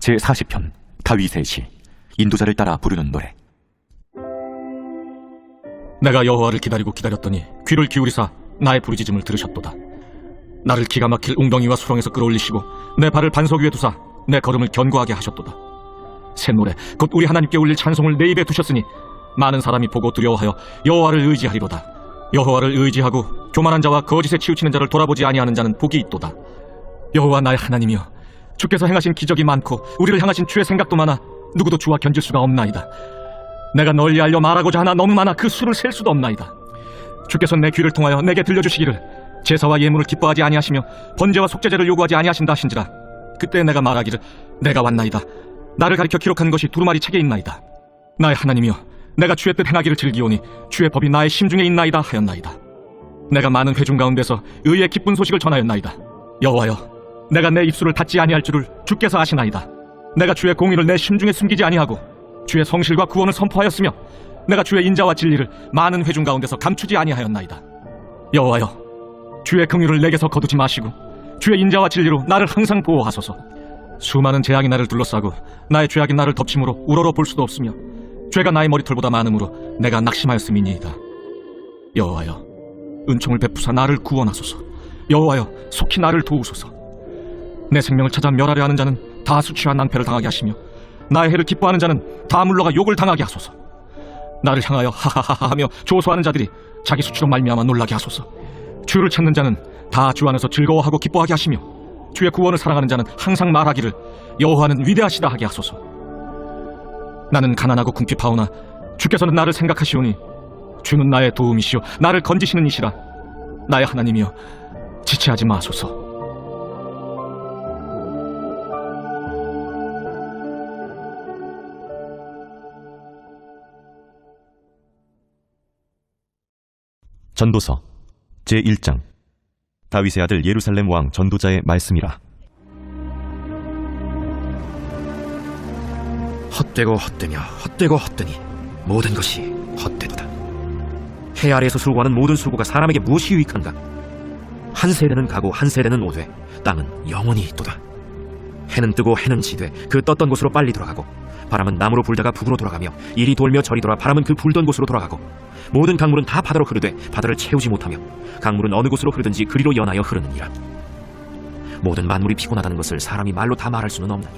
제40편 다윗의 시. 인도자를 따라 부르는 노래. 내가 여호와를 기다리고 기다렸더니 귀를 기울이사 나의 부르짖음을 들으셨도다. 나를 기가 막힐 웅덩이와 수렁에서 끌어올리시고 내 발을 반석 위에 두사 내 걸음을 견고하게 하셨도다. 새 노래 곧 우리 하나님께 올릴 찬송을 내 입에 두셨으니 많은 사람이 보고 두려워하여 여호와를 의지하리로다. 여호와를 의지하고 교만한 자와 거짓에 치우치는 자를 돌아보지 아니하는 자는 복이 있도다. 여호와 나의 하나님이여, 주께서 행하신 기적이 많고 우리를 향하신 주의 생각도 많아 누구도 주와 견질 수가 없나이다. 내가 널리 알려 말하고자 하나 너무 많아 그 수를 셀 수도 없나이다. 주께서 내 귀를 통하여 내게 들려주시기를 제사와 예물을 기뻐하지 아니하시며 번제와 속죄제를 요구하지 아니하신다 하신지라. 그때 내가 말하기를 내가 왔나이다. 나를 가리켜 기록한 것이 두루마리 책에 있나이다. 나의 하나님이여, 내가 주의 뜻 행하기를 즐기오니 주의 법이 나의 심중에 있나이다 하였나이다. 내가 많은 회중 가운데서 의의 기쁜 소식을 전하였나이다. 여호와여, 내가 내 입술을 닫지 아니할 줄을 주께서 아시나이다. 내가 주의 공의를 내 심중에 숨기지 아니하고 주의 성실과 구원을 선포하였으며 내가 주의 인자와 진리를 많은 회중 가운데서 감추지 아니하였나이다. 여호와여, 주의 긍휼을 내게서 거두지 마시고 주의 인자와 진리로 나를 항상 보호하소서. 수많은 재앙이 나를 둘러싸고 나의 죄악이 나를 덮침으로 우러러 볼 수도 없으며 죄가 나의 머리털보다 많음으로 내가 낙심하였음이니이다. 여호와여, 은총을 베푸사 나를 구원하소서. 여호와여, 속히 나를 도우소서. 내 생명을 찾아 멸하려 하는 자는 다 수치와 낭패를 당하게 하시며 나의 해를 기뻐하는 자는 다 물러가 욕을 당하게 하소서. 나를 향하여 하하하하 하며 조소하는 자들이 자기 수치로 말미암아 놀라게 하소서. 주를 찾는 자는 다 주 안에서 즐거워하고 기뻐하게 하시며 주의 구원을 사랑하는 자는 항상 말하기를 여호와는 위대하시다 하게 하소서. 나는 가난하고 궁핍하오나 주께서는 나를 생각하시오니 주는 나의 도움이시오 나를 건지시는 이시라. 나의 하나님이여, 지체하지 마소서. 전도서 제1장. 다윗의 아들 예루살렘 왕 전도자의 말씀이라. 헛되고 헛되며 헛되고 헛되니 모든 것이 헛되도다. 해 아래에서 수고하는 모든 수고가 사람에게 무엇이 유익한가? 한 세대는 가고 한 세대는 오되 땅은 영원히 있도다. 해는 뜨고 해는 지되 그 떴던 곳으로 빨리 돌아가고 바람은 남으로 불다가 북으로 돌아가며 이리 돌며 저리 돌아 바람은 그 불던 곳으로 돌아가고 모든 강물은 다 바다로 흐르되 바다를 채우지 못하며 강물은 어느 곳으로 흐르든지 그리로 연하여 흐르느니라. 모든 만물이 피곤하다는 것을 사람이 말로 다 말할 수는 없나니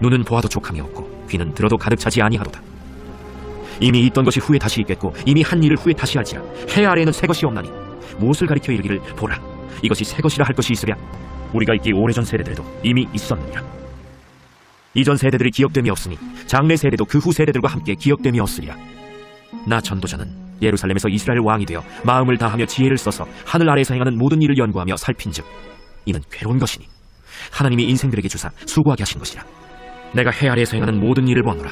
눈은 보아도 족함이 없고 귀는 들어도 가득 차지 아니하도다. 이미 있던 것이 후에 다시 있겠고 이미 한 일을 후에 다시 할지라. 해 아래에는 새 것이 없나니 무엇을 가리켜 이르기를 보라, 이것이 새 것이라 할 것이 있으랴. 우리가 있기 오래전 세대들도 이미 있었느니라. 이전 세대들이 기억됨이 없으니 장래 세대도 그 후 세대들과 함께 기억됨이 없으리라. 나 전도자는 예루살렘에서 이스라엘 왕이 되어 마음을 다하며 지혜를 써서 하늘 아래에서 행하는 모든 일을 연구하며 살핀즉 이는 괴로운 것이니 하나님이 인생들에게 주사 수고하게 하신 것이라. 내가 해 아래에서 행하는 모든 일을 보노라.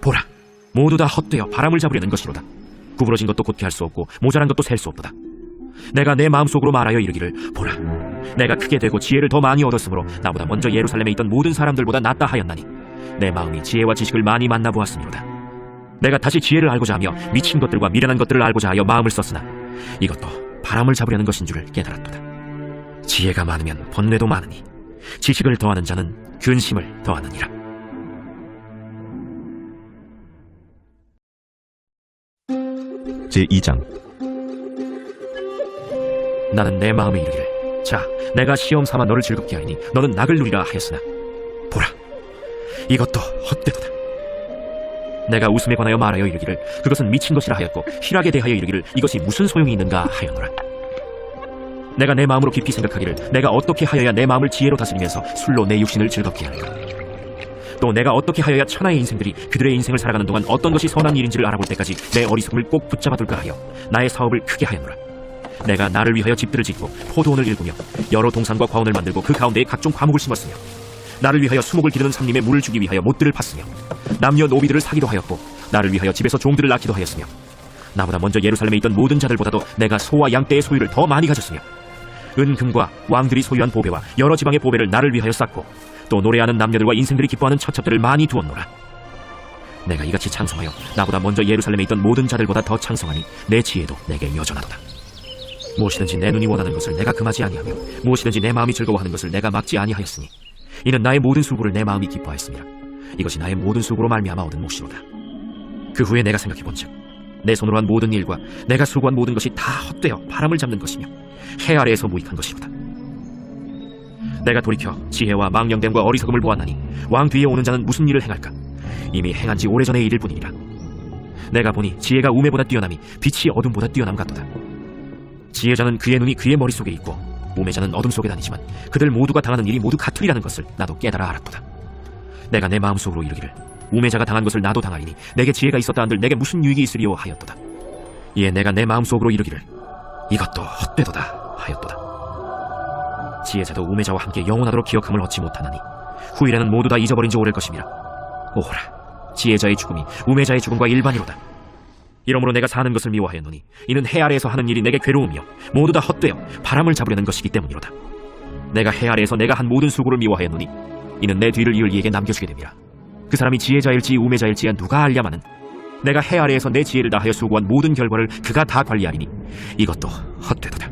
보라, 모두 다 헛되어 바람을 잡으려는 것이로다. 구부러진 것도 곧게 할 수 없고 모자란 것도 셀 수 없도다. 내가 내 마음속으로 말하여 이르기를 보라, 내가 크게 되고 지혜를 더 많이 얻었으므로 나보다 먼저 예루살렘에 있던 모든 사람들보다 낫다 하였나니 내 마음이 지혜와 지식을 많이 만나보았으니로다. 내가 다시 지혜를 알고자 하며 미친 것들과 미련한 것들을 알고자 하여 마음을 썼으나 이것도 바람을 잡으려는 것인 줄을 깨달았도다. 지혜가 많으면 번뇌도 많으니 지식을 더하는 자는 근심을 더하느니라. 제2장. 나는 내 마음에 이르기를 자, 내가 시험 삼아 너를 즐겁게 하리니 너는 낙을 누리라 하였으나 보라, 이것도 헛되도다. 내가 웃음에 관하여 말하여 이르기를 그것은 미친 것이라 하였고 희락에 대하여 이르기를 이것이 무슨 소용이 있는가 하였노라. 내가 내 마음으로 깊이 생각하기를 내가 어떻게 하여야 내 마음을 지혜로 다스리면서 술로 내 육신을 즐겁게 하는가. 또 내가 어떻게 하여야 천하의 인생들이 그들의 인생을 살아가는 동안 어떤 것이 선한 일인지를 알아볼 때까지 내 어리석음을 꼭 붙잡아둘까 하여 나의 사업을 크게 하였노라. 내가 나를 위하여 집들을 짓고 포도원을 일구며 여러 동산과 과원을 만들고 그 가운데에 각종 과목을 심었으며 나를 위하여 수목을 기르는 삼림에 물을 주기 위하여 못들을 팠으며 남녀 노비들을 사기도 하였고 나를 위하여 집에서 종들을 낳기도 하였으며 나보다 먼저 예루살렘에 있던 모든 자들보다도 내가 소와 양떼의 소유를 더 많이 가졌으며 은금과 왕들이 소유한 보배와 여러 지방의 보배를 나를 위하여 쌓고 또 노래하는 남녀들과 인생들이 기뻐하는 처첩들을 많이 두었노라. 내가 이같이 창성하여 나보다 먼저 예루살렘에 있던 모든 자들보다 더 창성하니 내 지혜도 내게 여전하도다. 무엇이든지 내 눈이 원하는 것을 내가 금하지 아니하며 무엇이든지 내 마음이 즐거워하는 것을 내가 막지 아니하였으니 이는 나의 모든 수고를 내 마음이 기뻐하였습니다. 이것이 나의 모든 수고로 말미암아 얻은 몫이로다. 그 후에 내가 생각해본즉 내 손으로 한 모든 일과 내가 수고한 모든 것이 다 헛되어 바람을 잡는 것이며 해 아래에서 무익한 것이로다. 내가 돌이켜 지혜와 망령됨과 어리석음을 보았나니 왕 뒤에 오는 자는 무슨 일을 행할까? 이미 행한 지 오래전의 일일 뿐이니라. 내가 보니 지혜가 우매보다 뛰어남이 빛이 어둠보다 뛰어남 같도다. 지혜자는 그의 눈이 그의 머릿속에 있고 우매자는 어둠 속에 다니지만 그들 모두가 당하는 일이 모두 같으리라는 것을 나도 깨달아 알았도다. 내가 내 마음속으로 이르기를 우매자가 당한 것을 나도 당하리니 내게 지혜가 있었다 한들 내게 무슨 유익이 있으리요 하였도다. 이에 내가 내 마음속으로 이르기를 이것도 헛되도다 하였도다. 지혜자도 우매자와 함께 영원하도록 기억함을 얻지 못하나니 후일에는 모두 다 잊어버린 지 오래일 것임이라. 오호라, 지혜자의 죽음이 우매자의 죽음과 일반이로다. 이러므로 내가 사는 것을 미워하였노니 이는 해 아래에서 하는 일이 내게 괴로우며 모두 다 헛되어 바람을 잡으려는 것이기 때문이로다. 내가 해 아래에서 내가 한 모든 수고를 미워하였노니 이는 내 뒤를 이을 이에게 남겨주게 됨이라. 그 사람이 지혜자일지 우매자일지야 누가 알랴마는 내가 해 아래에서 내 지혜를 다하여 수고한 모든 결과를 그가 다 관리하리니 이것도 헛되도다.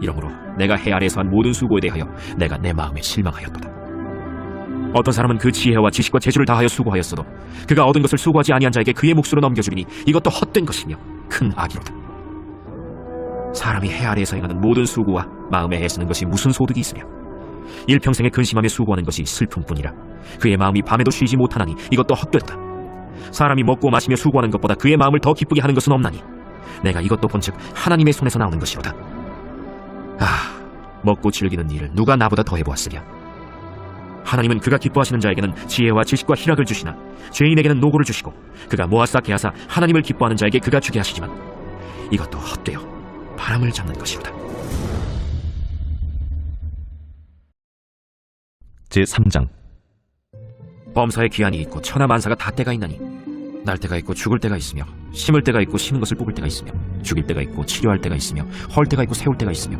이러므로 내가 해 아래에서 한 모든 수고에 대하여 내가 내 마음에 실망하였도다. 어떤 사람은 그 지혜와 지식과 재주를 다하여 수고하였어도 그가 얻은 것을 수고하지 아니한 자에게 그의 몫으로 넘겨주리니 이것도 헛된 것이며 큰 악이로다. 사람이 해 아래에서 행하는 모든 수고와 마음에 애쓰는 것이 무슨 소득이 있으며 일평생에 근심하며 수고하는 것이 슬픔뿐이라. 그의 마음이 밤에도 쉬지 못하나니 이것도 헛되다. 사람이 먹고 마시며 수고하는 것보다 그의 마음을 더 기쁘게 하는 것은 없나니 내가 이것도 본즉 하나님의 손에서 나오는 것이로다. 먹고 즐기는 일을 누가 나보다 더 해보았으랴. 하나님은 그가 기뻐하시는 자에게는 지혜와 지식과 희락을 주시나 죄인에게는 노고를 주시고 그가 모아싸 개하사 하나님을 기뻐하는 자에게 그가 주게 하시지만 이것도 헛되어 바람을 잡는 것이로다. 제3장. 범사에 기한이 있고 천하만사가 다 때가 있나니 날 때가 있고 죽을 때가 있으며 심을 때가 있고 심은 것을 뽑을 때가 있으며 죽일 때가 있고 치료할 때가 있으며 헐 때가 있고 세울 때가 있으며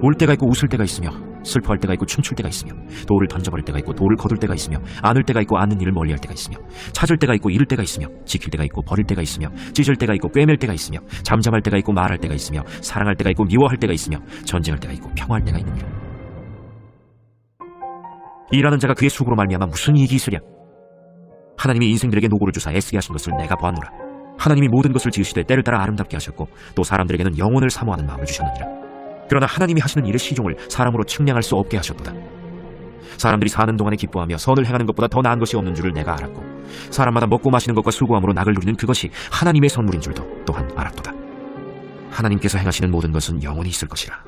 울 때가 있고 웃을 때가 있으며 슬퍼할 때가 있고 춤출 때가 있으며 돌을 던져버릴 때가 있고 돌을 거둘 때가 있으며 안을 때가 있고 안는 일을 멀리할 때가 있으며 찾을 때가 있고 잃을 때가 있으며 지킬 때가 있고 버릴 때가 있으며 찢을 때가 있고 꿰맬 때가 있으며 잠잠할 때가 있고 말할 때가 있으며 사랑할 때가 있고 미워할 때가 있으며 전쟁할 때가 있고 평화할 때가 있느니라. 일하는 자가 그의 수고로 말미암아 무슨 이익이 있으랴. 하나님이 인생들에게 노고를 주사 애쓰게 하신 것을 내가 보았노라. 하나님이 모든 것을 지으시되 때를 따라 아름답게 하셨고 또 사람들에게는 영혼을 사모하는 마음을 주셨느니라. 그러나 하나님이 하시는 일의 시종을 사람으로 측량할 수 없게 하셨도다. 사람들이 사는 동안에 기뻐하며 선을 행하는 것보다 더 나은 것이 없는 줄을 내가 알았고 사람마다 먹고 마시는 것과 수고함으로 낙을 누리는 그것이 하나님의 선물인 줄도 또한 알았도다. 하나님께서 행하시는 모든 것은 영원히 있을 것이라.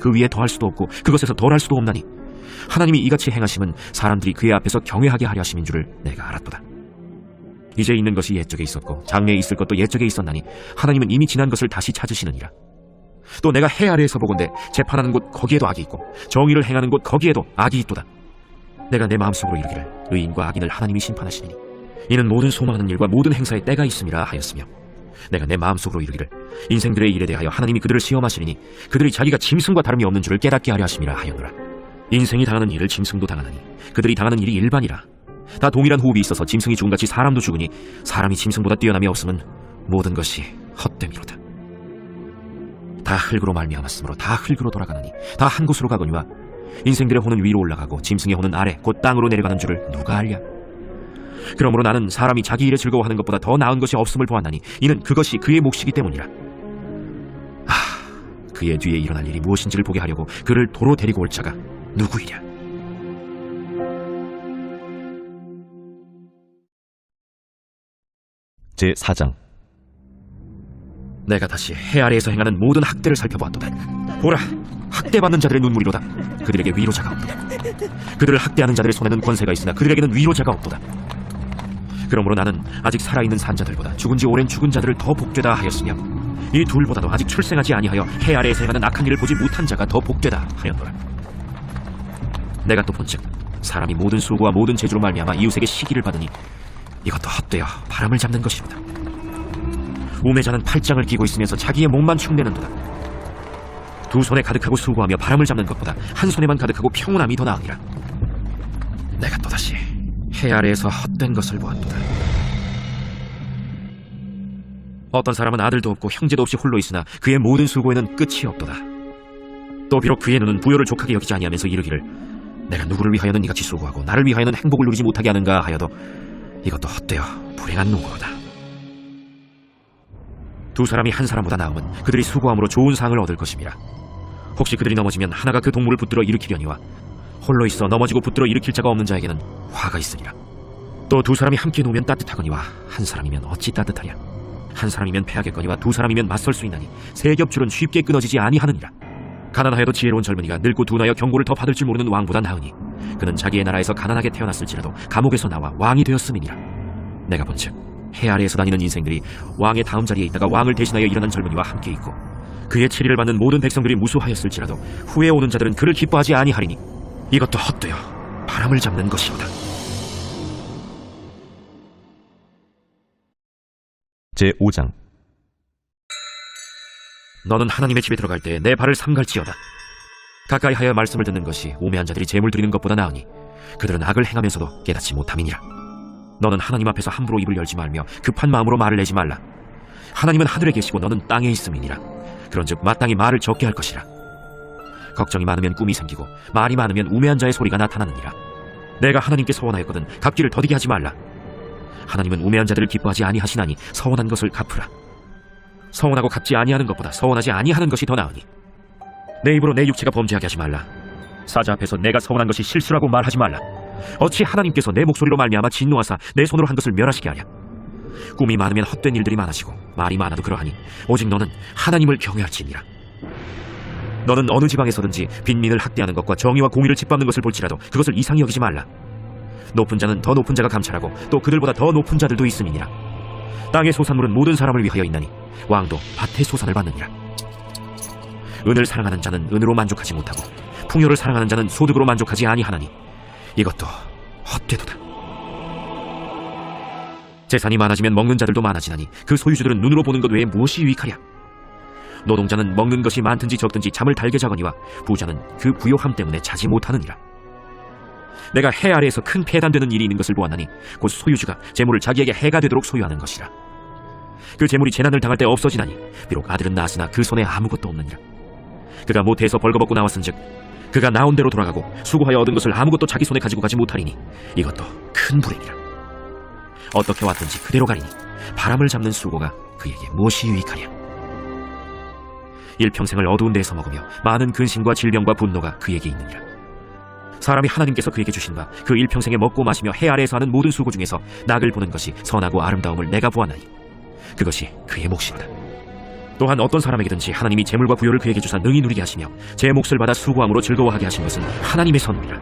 그 위에 더할 수도 없고 그것에서 덜할 수도 없나니 하나님이 이같이 행하심은 사람들이 그의 앞에서 경외하게 하려 하심인 줄을 내가 알았도다. 이제 있는 것이 옛적에 있었고 장래에 있을 것도 옛적에 있었나니 하나님은 이미 지난 것을 다시 찾으시느니라. 또 내가 해 아래에서 보건대 재판하는 곳 거기에도 악이 있고 정의를 행하는 곳 거기에도 악이 있도다. 내가 내 마음속으로 이르기를 의인과 악인을 하나님이 심판하시리니 이는 모든 소망하는 일과 모든 행사에 때가 있음이라 하였으며 내가 내 마음속으로 이르기를 인생들의 일에 대하여 하나님이 그들을 시험하시리니 그들이 자기가 짐승과 다름이 없는 줄을 깨닫게 하려 하심이라 하였노라. 인생이 당하는 일을 짐승도 당하나니 그들이 당하는 일이 일반이라. 다 동일한 호흡이 있어서 짐승이 죽음같이 사람도 죽으니 사람이 짐승보다 뛰어남이 없음은 모든 것이 헛됨이로다. 다 흙으로 말미암았으므로 다 흙으로 돌아가느니 다 한 곳으로 가거니와 인생들의 혼은 위로 올라가고 짐승의 혼은 아래 곧 땅으로 내려가는 줄을 누가 알랴. 그러므로 나는 사람이 자기 일에 즐거워하는 것보다 더 나은 것이 없음을 보았나니 이는 그것이 그의 몫이기 때문이라. 그의 뒤에 일어날 일이 무엇인지를 보게 하려고 그를 도로 데리고 올 자가 누구이랴. 제4장. 내가 다시 해 아래에서 행하는 모든 학대를 살펴보았도다. 보라, 학대받는 자들의 눈물이로다. 그들에게 위로자가 없도다. 그들을 학대하는 자들의 손에는 권세가 있으나 그들에게는 위로자가 없도다. 그러므로 나는 아직 살아있는 산자들보다 죽은 지 오랜 죽은 자들을 더 복되다 하였으며 이 둘보다도 아직 출생하지 아니하여 해 아래에서 행하는 악한 일을 보지 못한 자가 더 복되다 하였노라. 내가 또 본즉 사람이 모든 수고와 모든 재주로 말미암아 이웃에게 시기를 받으니 이것도 헛되어 바람을 잡는 것이로다. 우매자는 팔짱을 끼고 있으면서 자기의 몸만 축내는도다. 두 손에 가득하고 수고하며 바람을 잡는 것보다 한 손에만 가득하고 평온함이 더 나으니라. 내가 또다시 해 아래에서 헛된 것을 보았도다. 어떤 사람은 아들도 없고 형제도 없이 홀로 있으나 그의 모든 수고에는 끝이 없도다. 또 비록 그의 눈은 부요를 족하게 여기지 아니하면서 이르기를 내가 누구를 위하여는 이같이 수고하고 나를 위하여는 행복을 누리지 못하게 하는가 하여도 이것도 헛되어 불행한 노고로다. 두 사람이 한 사람보다 나으면 그들이 수고함으로 좋은 상을 얻을 것임이라. 혹시 그들이 넘어지면 하나가 그 동물을 붙들어 일으키려니와 홀로 있어 넘어지고 붙들어 일으킬 자가 없는 자에게는 화가 있으리라. 또 두 사람이 함께 놓으면 따뜻하거니와 한 사람이면 어찌 따뜻하랴. 한 사람이면 패하겠거니와 두 사람이면 맞설 수 있나니 세 겹줄은 쉽게 끊어지지 아니하느니라. 가난하여도 지혜로운 젊은이가 늙고 둔하여 경고를 더 받을 줄 모르는 왕보다 나으니 그는 자기의 나라에서 가난하게 태어났을지라도 감옥에서 나와 왕이 되었음이니라. 내가 본즉 해 아래에서 다니는 인생들이 왕의 다음 자리에 있다가 왕을 대신하여 일어난 젊은이와 함께 있고 그의 치리를 받는 모든 백성들이 무수하였을지라도 후에 오는 자들은 그를 기뻐하지 아니하리니 이것도 헛되어 바람을 잡는 것이로다. 제5장. 너는 하나님의 집에 들어갈 때 내 발을 삼갈지어다. 가까이 하여 말씀을 듣는 것이 우매한 자들이 재물 드리는 것보다 나으니 그들은 악을 행하면서도 깨닫지 못함이니라. 너는 하나님 앞에서 함부로 입을 열지 말며 급한 마음으로 말을 내지 말라. 하나님은 하늘에 계시고 너는 땅에 있음이니라. 그런즉 마땅히 말을 적게 할 것이라. 걱정이 많으면 꿈이 생기고 말이 많으면 우매한 자의 소리가 나타나느니라. 내가 하나님께 서원하였거든 갚기를 더디게 하지 말라. 하나님은 우매한 자들을 기뻐하지 아니하시나니 서원한 것을 갚으라. 서원하고 갚지 아니하는 것보다 서원하지 아니하는 것이 더 나으니 내 입으로 내 육체가 범죄하게 하지 말라. 사자 앞에서 내가 서원한 것이 실수라고 말하지 말라. 어찌 하나님께서 내 목소리로 말미암아 진노하사 내 손으로 한 것을 멸하시게 하랴. 꿈이 많으면 헛된 일들이 많아지고 말이 많아도 그러하니 오직 너는 하나님을 경외할지니라. 너는 어느 지방에서든지 빈민을 학대하는 것과 정의와 공의를 짓밟는 것을 볼지라도 그것을 이상히 여기지 말라. 높은 자는 더 높은 자가 감찰하고 또 그들보다 더 높은 자들도 있음이니라. 땅의 소산물은 모든 사람을 위하여 있나니 왕도 밭의 소산을 받느니라. 은을 사랑하는 자는 은으로 만족하지 못하고 풍요를 사랑하는 자는 소득으로 만족하지 아니하나니 이것도 헛되도다. 재산이 많아지면 먹는 자들도 많아지나니 그 소유주들은 눈으로 보는 것 외에 무엇이 유익하랴. 노동자는 먹는 것이 많든지 적든지 잠을 달게 자거니와 부자는 그 부요함 때문에 자지 못하느니라. 내가 해 아래에서 큰 폐단되는 일이 있는 것을 보았나니 곧 소유주가 재물을 자기에게 해가 되도록 소유하는 것이라. 그 재물이 재난을 당할 때 없어지나니 비록 아들은 낳았으나 그 손에 아무것도 없느니라. 그가 모태에서 벌거벗고 나왔은즉 그가 나온 대로 돌아가고 수고하여 얻은 것을 아무것도 자기 손에 가지고 가지 못하리니 이것도 큰 불행이라. 어떻게 왔든지 그대로 가리니 바람을 잡는 수고가 그에게 무엇이 유익하랴. 일평생을 어두운 데에서 먹으며 많은 근심과 질병과 분노가 그에게 있느니라. 사람이 하나님께서 그에게 주신 바 그 일평생에 먹고 마시며 해 아래에서 하는 모든 수고 중에서 낙을 보는 것이 선하고 아름다움을 내가 보았나니 그것이 그의 몫이로다. 또한 어떤 사람에게든지 하나님이 재물과 부요를 그에게 주사 능히 누리게 하시며 제 몫을 받아 수고함으로 즐거워하게 하신 것은 하나님의 선물이라.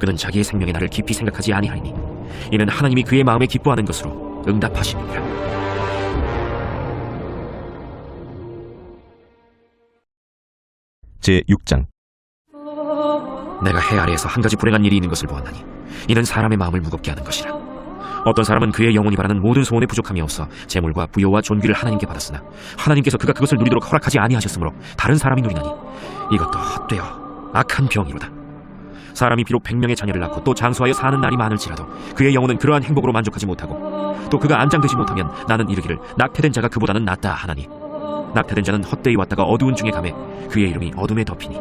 그는 자기의 생명의 날을 깊이 생각하지 아니하리니 이는 하나님이 그의 마음에 기뻐하는 것으로 응답하시느니라. 제6장. 내가 해 아래에서 한 가지 불행한 일이 있는 것을 보았나니 이는 사람의 마음을 무겁게 하는 것이라. 어떤 사람은 그의 영혼이 바라는 모든 소원에 부족함이 없어 재물과 부요와 존귀를 하나님께 받았으나 하나님께서 그가 그것을 누리도록 허락하지 아니하셨으므로 다른 사람이 누리나니 이것도 헛되어 악한 병이로다. 사람이 비록 100명의 자녀를 낳고 또 장수하여 사는 날이 많을지라도 그의 영혼은 그러한 행복으로 만족하지 못하고 또 그가 안장되지 못하면 나는 이르기를 낙태된 자가 그보다는 낫다 하나니 낙태된 자는 헛되이 왔다가 어두운 중에 가매 그의 이름이 어둠에 덮이니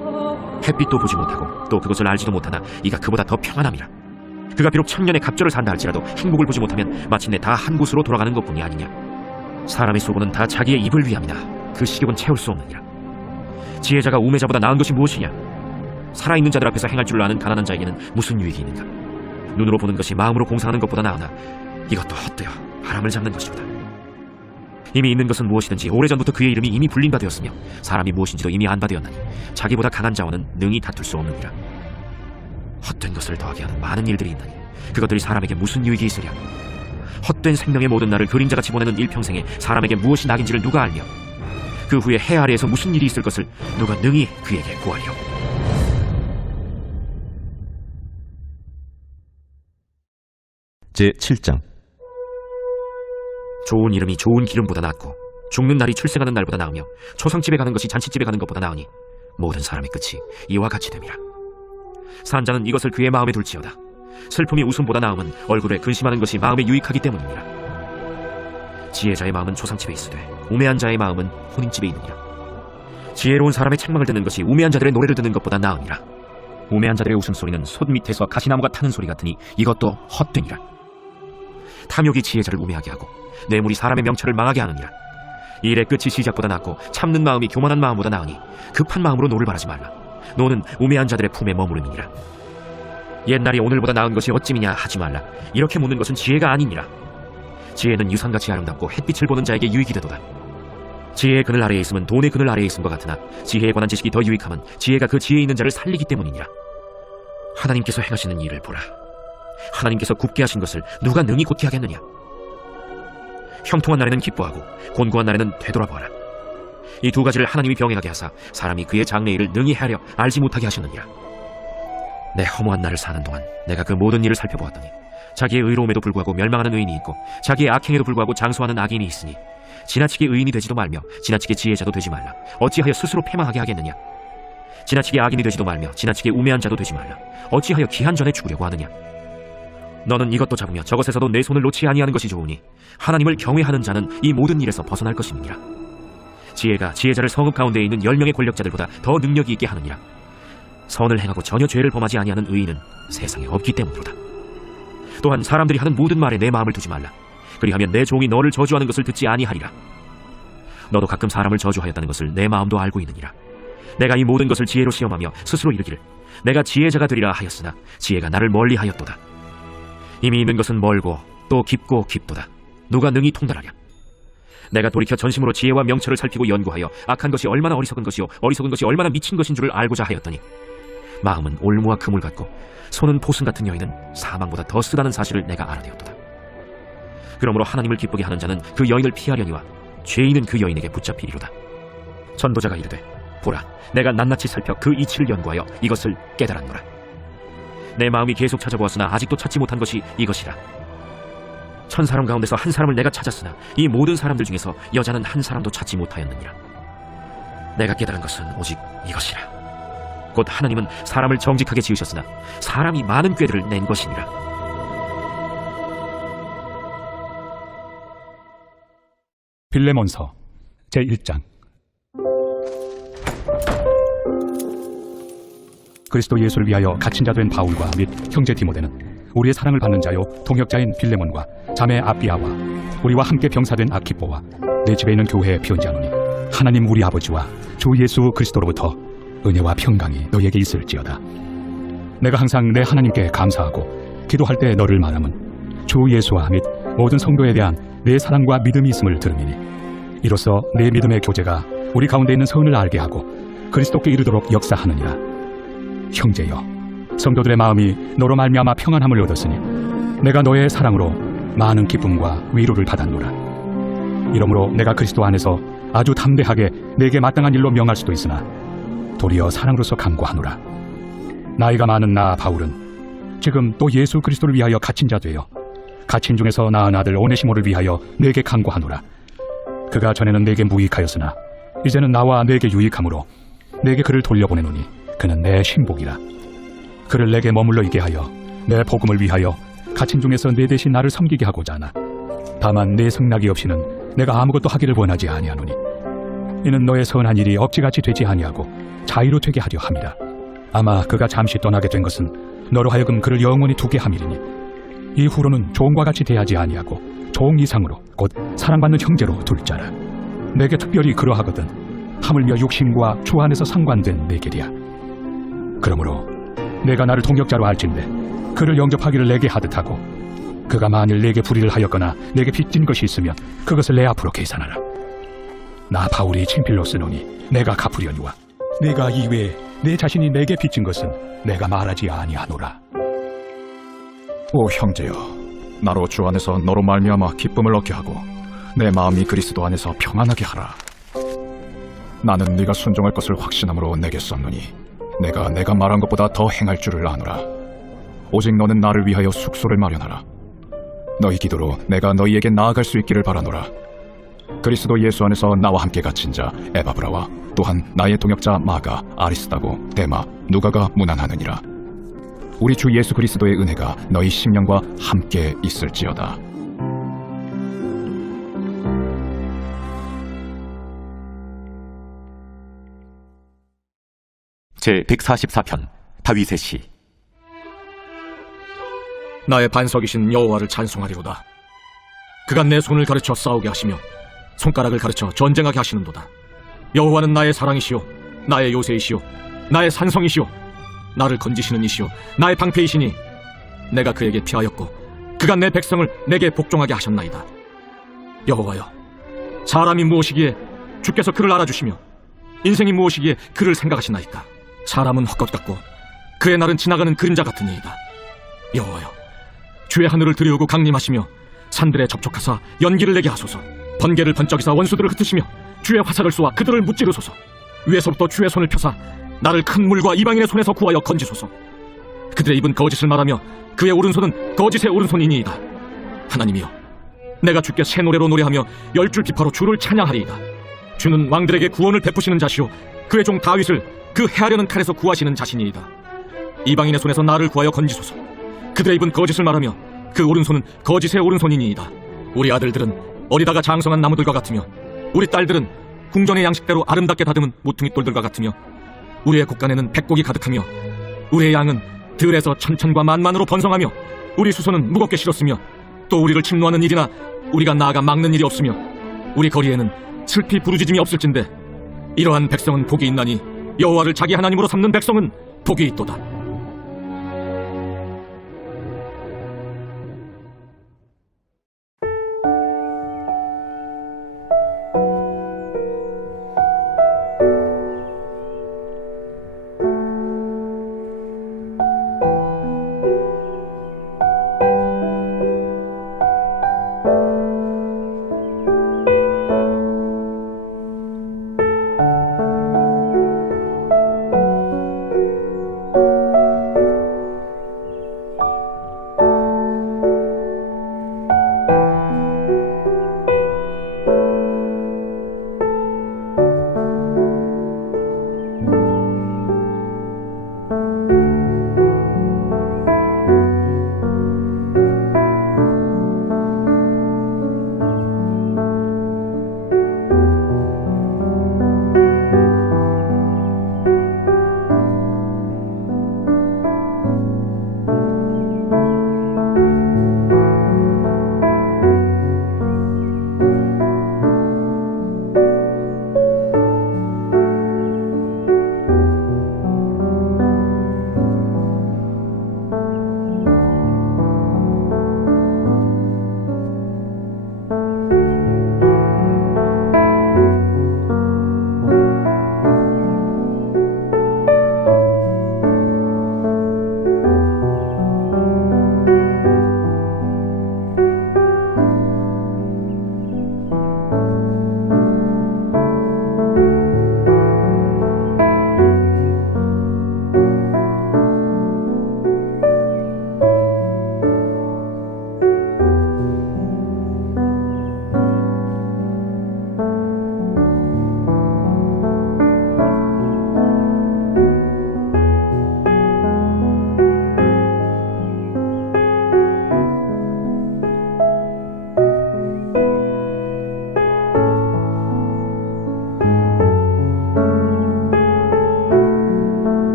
햇빛도 보지 못하고 또 그것을 알지도 못하나 이가 그보다 더 평안함이라. 그가 비록 천년의 갑절을 산다 할지라도 행복을 보지 못하면 마침내 다 한 곳으로 돌아가는 것뿐이 아니냐. 사람의 수고는 다 자기의 입을 위함이나 그 식욕은 채울 수 없느니라. 지혜자가 우매자보다 나은 것이 무엇이냐. 살아있는 자들 앞에서 행할 줄 아는 가난한 자에게는 무슨 유익이 있는가. 눈으로 보는 것이 마음으로 공상하는 것보다 나으나 이것도 헛되어 바람을 잡는 것이로다. 이미 있는 것은 무엇이든지 오래전부터 그의 이름이 이미 불린 바 되었으며 사람이 무엇인지도 이미 안 바 되었나니 자기보다 강한 자와는 능히 다툴 수 없느니라. 헛된 것을 더하게 하는 많은 일들이 있나니 그것들이 사람에게 무슨 유익이 있으랴. 헛된 생명의 모든 날을 그림자같이 보내는 일평생에 사람에게 무엇이 낙인지를 누가 알며 그 후에 해 아래에서 무슨 일이 있을 것을 누가 능히 그에게 구하리요. 제7장. 좋은 이름이 좋은 기름보다 낫고 죽는 날이 출생하는 날보다 나으며 초상집에 가는 것이 잔치집에 가는 것보다 나으니 모든 사람의 끝이 이와 같이 됨이라. 산자는 이것을 그의 마음에 둘지어다. 슬픔이 웃음보다 나음은 얼굴에 근심하는 것이 마음에 유익하기 때문이니라. 지혜자의 마음은 초상집에 있으되 우매한 자의 마음은 혼인집에 있느니라. 지혜로운 사람의 책망을 듣는 것이 우매한 자들의 노래를 듣는 것보다 나으니라. 우매한 자들의 웃음소리는 솥 밑에서 가시나무가 타는 소리 같으니 이것도 헛되니라. 탐욕이 지혜자를 우매하게 하고 뇌물이 사람의 명철을 망하게 하느니라. 일의 끝이 시작보다 낫고 참는 마음이 교만한 마음보다 나으니 급한 마음으로 노를 바라지 말라. 노는 우매한 자들의 품에 머무름이니라. 옛날이 오늘보다 나은 것이 어찌미냐 하지 말라. 이렇게 묻는 것은 지혜가 아니니라. 지혜는 유산같이 아름답고 햇빛을 보는 자에게 유익이 되도다. 지혜의 그늘 아래에 있으면 돈의 그늘 아래에 있음과 같으나 지혜에 관한 지식이 더 유익함은 지혜가 그 지혜 있는 자를 살리기 때문이니라. 하나님께서 행하시는 일을 보라. 하나님께서 굽게 하신 것을 누가 능히 곧게 하겠느냐. 형통한 날에는 기뻐하고 곤고한 날에는 되돌아보아라. 이 두 가지를 하나님이 병행하게 하사 사람이 그의 장래일을 능히 헤아려 알지 못하게 하셨느니라. 내 허무한 날을 사는 동안 내가 그 모든 일을 살펴보았더니 자기의 의로움에도 불구하고 멸망하는 의인이 있고 자기의 악행에도 불구하고 장수하는 악인이 있으니 지나치게 의인이 되지도 말며 지나치게 지혜자도 되지 말라. 어찌하여 스스로 패망하게 하겠느냐. 지나치게 악인이 되지도 말며 지나치게 우매한 자도 되지 말라. 어찌하여 기한 전에 죽으려고 하느냐. 너는 이것도 잡으며 저것에서도 내 손을 놓지 아니하는 것이 좋으니 하나님을 경외하는 자는 이 모든 일에서 벗어날 것임이니라. 지혜가 지혜자를 성읍 가운데에 있는 10명의 권력자들보다 더 능력이 있게 하느니라. 선을 행하고 전혀 죄를 범하지 아니하는 의인은 세상에 없기 때문이로다. 또한 사람들이 하는 모든 말에 내 마음을 두지 말라. 그리하면 내 종이 너를 저주하는 것을 듣지 아니하리라. 너도 가끔 사람을 저주하였다는 것을 내 마음도 알고 있느니라. 내가 이 모든 것을 지혜로 시험하며 스스로 이르기를 내가 지혜자가 되리라 하였으나 지혜가 나를 멀리하였도다. 이미 있는 것은 멀고 또 깊고 깊도다. 누가 능히 통달하랴. 내가 돌이켜 전심으로 지혜와 명철을 살피고 연구하여 악한 것이 얼마나 어리석은 것이요 어리석은 것이 얼마나 미친 것인 줄을 알고자 하였더니 마음은 올무와 그물 같고 손은 포승 같은 여인은 사망보다 더 쓰다는 사실을 내가 알아내었도다. 그러므로 하나님을 기쁘게 하는 자는 그 여인을 피하려니와 죄인은 그 여인에게 붙잡히리로다. 전도자가 이르되 보라, 내가 낱낱이 살펴 그 이치를 연구하여 이것을 깨달았노라. 내 마음이 계속 찾아보았으나 아직도 찾지 못한 것이 이것이라. 1000사람 가운데서 한 사람을 내가 찾았으나 이 모든 사람들 중에서 여자는 한 사람도 찾지 못하였느니라. 내가 깨달은 것은 오직 이것이라. 곧 하나님은 사람을 정직하게 지으셨으나 사람이 많은 꾀들을 낸 것이니라. 빌레몬서 제1장. 그리스도 예수를 위하여 갇힌 자 된 바울과 및 형제 디모데는 우리의 사랑을 받는 자요 동역자인 빌레몬과 자매 아비아와 우리와 함께 병사된 아키포와 내 집에 있는 교회에 편지하노니 하나님 우리 아버지와 주 예수 그리스도로부터 은혜와 평강이 너에게 있을지어다. 내가 항상 내 하나님께 감사하고 기도할 때 너를 말함은 주 예수와 및 모든 성도에 대한 내 사랑과 믿음이 있음을 들음이니 이로써 내 믿음의 교제가 우리 가운데 있는 선을 알게 하고 그리스도께 이르도록 역사하느니라. 형제여, 성도들의 마음이 너로 말미암아 평안함을 얻었으니 내가 너의 사랑으로 많은 기쁨과 위로를 받았노라. 이러므로 내가 그리스도 안에서 아주 담대하게 내게 마땅한 일로 명할 수도 있으나 도리어 사랑으로서 간구하노라. 나이가 많은 나 바울은 지금 또 예수 그리스도를 위하여 갇힌 자 되어 갇힌 중에서 낳은 아들 오네시모를 위하여 내게 간구하노라. 그가 전에는 내게 무익하였으나 이제는 나와 내게 유익함으로 내게 그를 돌려보내노니 그는 내 신복이라. 그를 내게 머물러 있게 하여 내 복음을 위하여 갇힌 중에서 내 대신 나를 섬기게 하고자 하나 다만 내 승낙이 없이는 내가 아무것도 하기를 원하지 아니하노니 이는 너의 선한 일이 억지같이 되지 아니하고 자유로 되게 하려 함이라. 아마 그가 잠시 떠나게 된 것은 너로 하여금 그를 영원히 두게 함이리니 이후로는 종과 같이 대하지 아니하고 종 이상으로 곧 사랑받는 형제로 둘 자라. 내게 특별히 그러하거든 하물며 육신과 주 안에서 상관된 내 길이야. 그러므로 내가 나를 동역자로 알진대 그를 영접하기를 내게 하듯하고 그가 만일 내게 불의를 하였거나 내게 빚진 것이 있으면 그것을 내 앞으로 계산하라. 나 바울이 친필로 쓰노니 내가 갚으려니와 내가 이외에 내 자신이 내게 빚진 것은 내가 말하지 아니하노라. 오 형제여, 나로 주 안에서 너로 말미암아 기쁨을 얻게 하고 내 마음이 그리스도 안에서 평안하게 하라. 나는 네가 순종할 것을 확신함으로 내게 썼노니 내가 말한 것보다 더 행할 줄을 아노라. 오직 너는 나를 위하여 숙소를 마련하라. 너희 기도로 내가 너희에게 나아갈 수 있기를 바라노라. 그리스도 예수 안에서 나와 함께 갇힌 자 에바브라와 또한 나의 동역자 마가, 아리스다고, 데마, 누가가 문안하느니라. 우리 주 예수 그리스도의 은혜가 너희 심령과 함께 있을지어다. 제 144편 다윗의 시. 나의 반석이신 여호와를 찬송하리로다. 그가 내 손을 가르쳐 싸우게 하시며 손가락을 가르쳐 전쟁하게 하시는도다. 여호와는 나의 사랑이시오, 나의 요새이시오, 나의 산성이시오, 나를 건지시는 이시오, 나의 방패이시니 내가 그에게 피하였고 그가 내 백성을 내게 복종하게 하셨나이다. 여호와여, 사람이 무엇이기에 주께서 그를 알아주시며 인생이 무엇이기에 그를 생각하시나이까. 사람은 헛것 같고 그의 날은 지나가는 그림자 같으니이다. 여호와여, 주의 하늘을 들이우고 강림하시며 산들에 접촉하사 연기를 내게 하소서. 번개를 번쩍이사 원수들을 흩으시며 주의 화살을 쏘아 그들을 무찌르소서. 위에서부터 주의 손을 펴사 나를 큰 물과 이방인의 손에서 구하여 건지소서. 그들의 입은 거짓을 말하며 그의 오른손은 거짓의 오른손이니이다. 하나님이여, 내가 주께 새 노래로 노래하며 10줄 비파로 주를 찬양하리이다. 주는 왕들에게 구원을 베푸시는 자시오, 그의 종 다윗을 그 해하려는 칼에서 구하시는 자신이이다. 이방인의 손에서 나를 구하여 건지소서. 그들의 입은 거짓을 말하며 그 오른손은 거짓의 오른손이니이다. 우리 아들들은 어리다가 장성한 나무들과 같으며 우리 딸들은 궁전의 양식대로 아름답게 다듬은 모퉁이 돌들과 같으며 우리의 곡간에는 백곡이 가득하며 우리의 양은 들에서 천천과 만만으로 번성하며 우리 수소는 무겁게 실었으며 또 우리를 침노하는 일이나 우리가 나아가 막는 일이 없으며 우리 거리에는 슬피 부르짖음이 없을진데 이러한 백성은 복이 있나니 여호와를 자기 하나님으로 삼는 백성은 복이 있도다.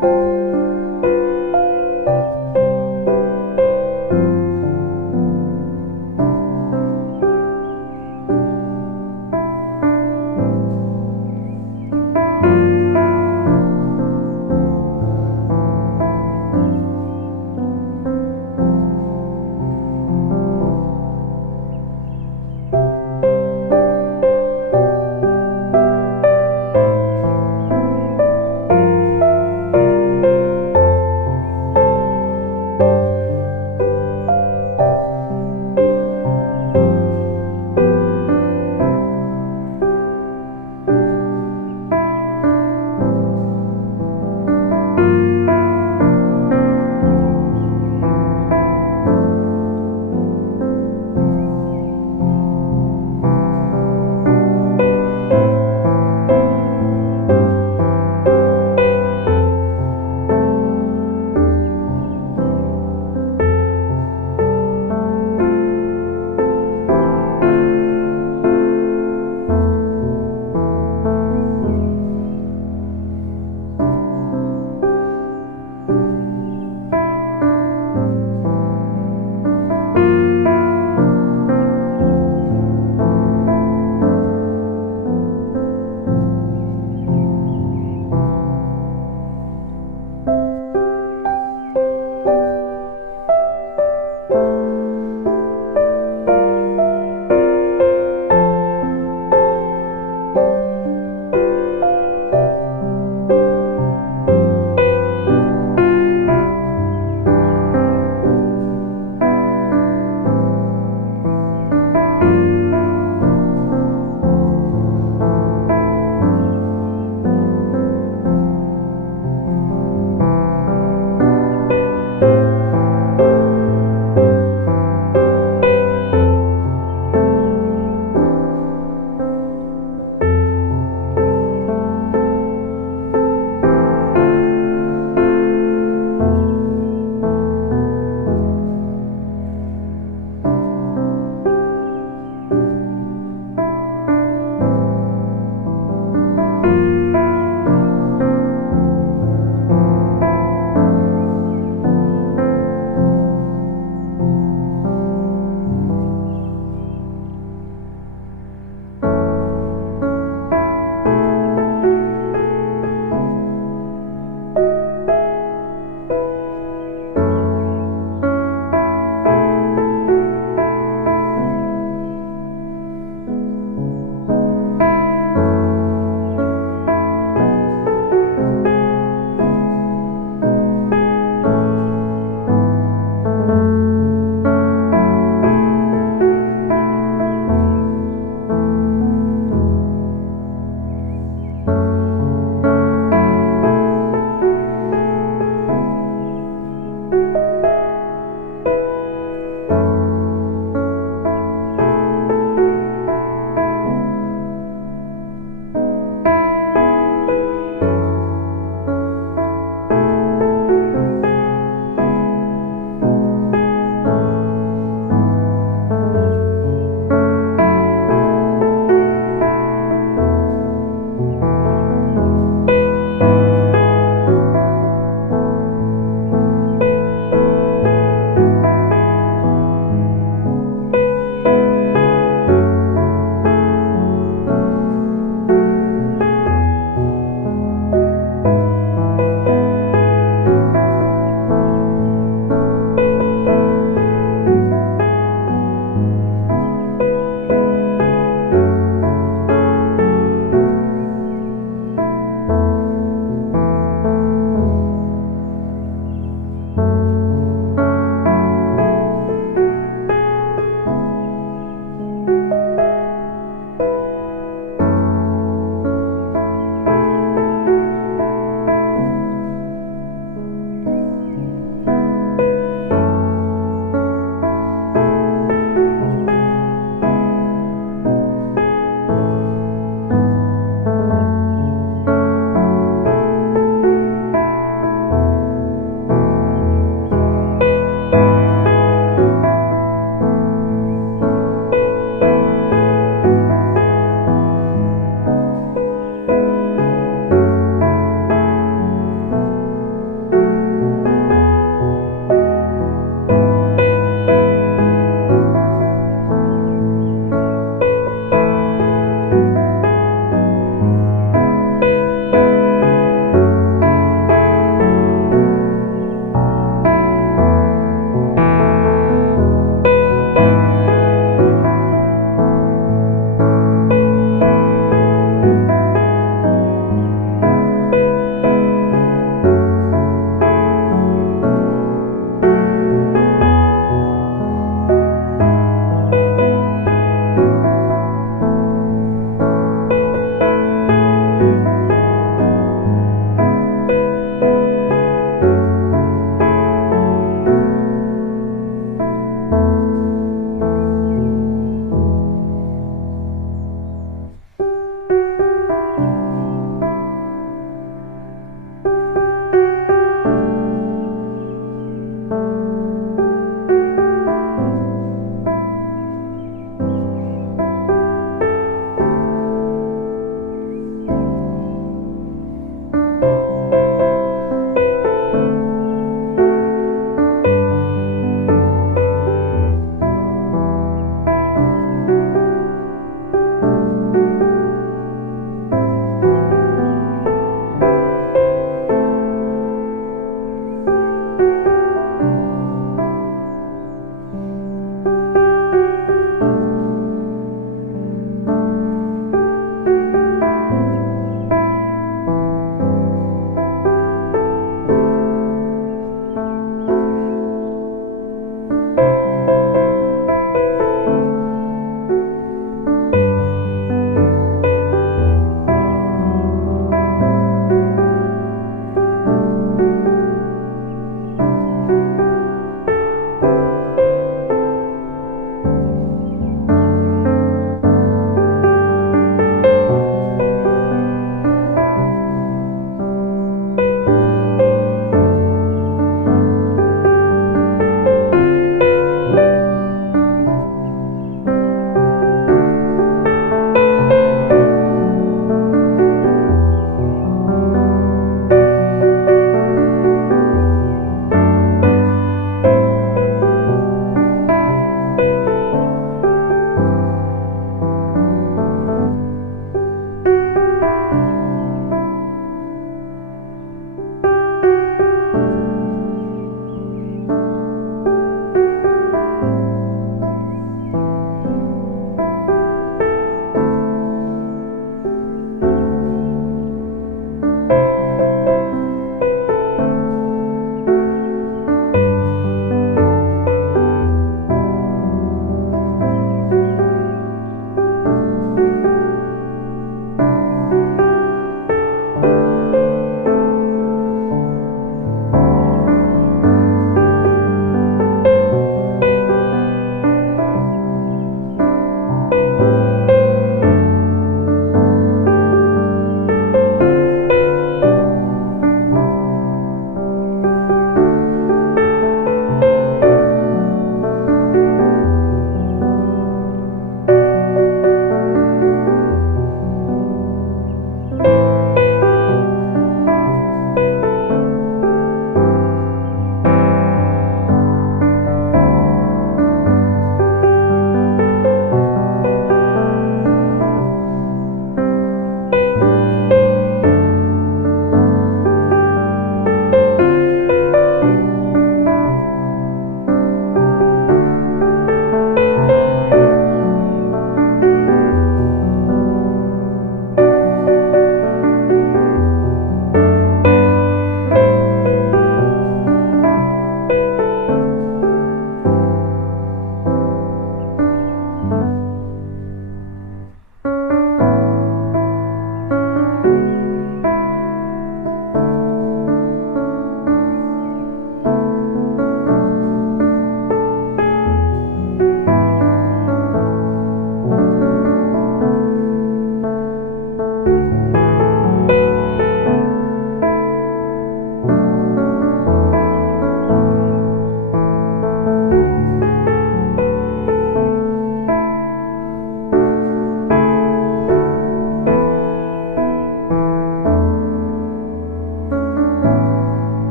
아멘.